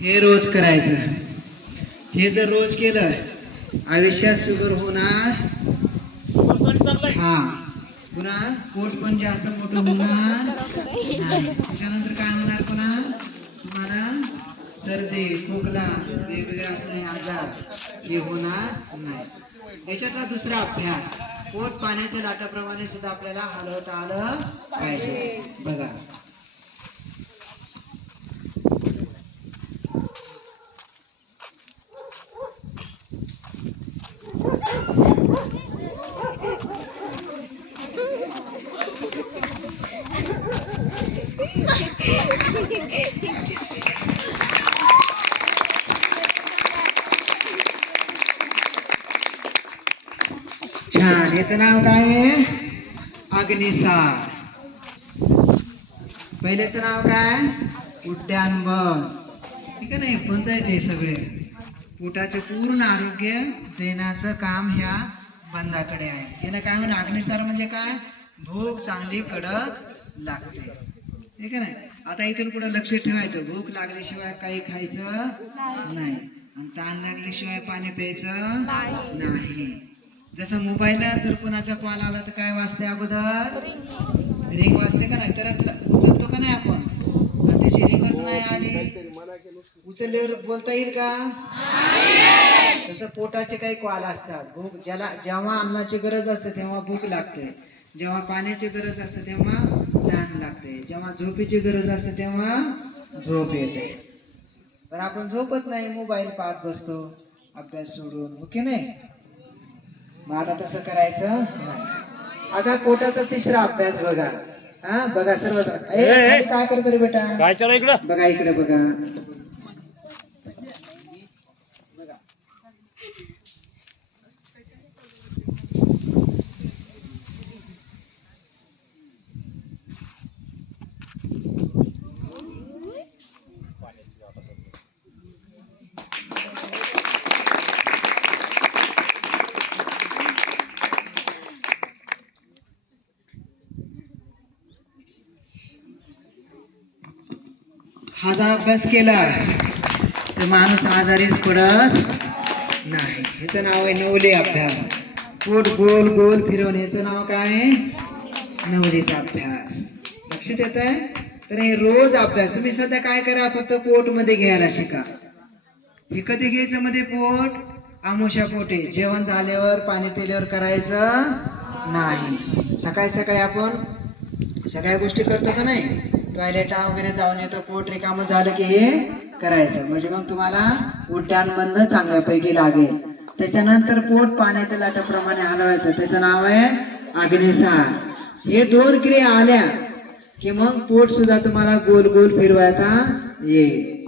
हे रोज करायचं. हे जर रोज केलं आयुष्यात शुगर होणार. हा. पुन्हा पोट पण जास्त मोठं होणार. नाही. त्याच्यानंतर काय होणार पुन्हा? तुम्हाला सर्दी खोकला वेगवेगळे असणारे आजार हे होणार नाही. याच्यातला दुसरा अभ्यास. पोट पाण्याच्या लाटाप्रमाणे सुद्धा आपल्याला हलवता आलं पाहिजे. बघा. छान. याचं नाव काय आहे? अग्निसार. पहिल्याचं नाव काय? उड्डाण ठीक आहे नाही पण ते सगळे. पोटाचे पूर्ण आरोग्य देण्याचं काम ह्या बंदाकडे आहे. यानं काय म्हणा? अग्निसार म्हणजे काय? भूक चांगली कडक लागते. ठीक आहे ना? आता इथून पुढे लक्ष ठेवायचं. भूक लागल्याशिवाय काही खायचं नाही. आणि ताण लागल्याशिवाय पाणी प्यायचं नाही. जसं मोबाईलला जर कोणाचा कॉल आला तर काय वाजते अगोदर? रिंग वाजते का नाही? तर उचलतो का नाही आपण? त्याची रिंगच नाही आली. उचलल्यावर बोलता येईल का? तसं पोटाचे काही कॉल असतात. भूक ज्याला जेव्हा अन्नाची गरज असते तेव्हा भूक लागते. जेव्हा पाण्याची गरज असते तेव्हा तहान लागते. जेव्हा झोपेची गरज असते तेव्हा झोप येते. पण आपण झोपत नाही मोबाईल पाहत बसतो अभ्यास सोडून ओके नाही? मग आता तसं करायचं. आता पोटाचा तिसरा अभ्यास बघा. हा बघा सर्व काय करतो रे बेटा? बघा इकडे बघा. हाचा अभ्यास केला तर माणूस आजारीच पडत नाही. ह्याचं नाव आहे नवले अभ्यास. पोट गोल गोल फिरवणे याचं नाव काय? आहे अभ्यास. लक्षात येत आहे? तर हे रोज अभ्यास. तुम्ही सध्या काय करा? फक्त पोटमध्ये घ्यायला शिका. हे कधी घ्यायचं मध्ये पोट? आमुषा पोटे. जेवण झाल्यावर पाणी पिल्यावर करायचं नाही. सकाळी सकाळी आपण सगळ्या गोष्टी करतो का नाही? टॉयलेटा वगैरे जाऊन येतो. पोट रिकामं झालं की हे करायचं. म्हणजे मग तुम्हाला उड्डाणबंद चांगल्यापैकी लागेल. त्याच्यानंतर पोट पाण्याच्या लाटाप्रमाणे हलवायचं. त्याचं नाव आहे अग्निसार. हे दोन क्रिया आल्या की मग पोट सुद्धा तुम्हाला गोल गोल फिरवायचा येईल.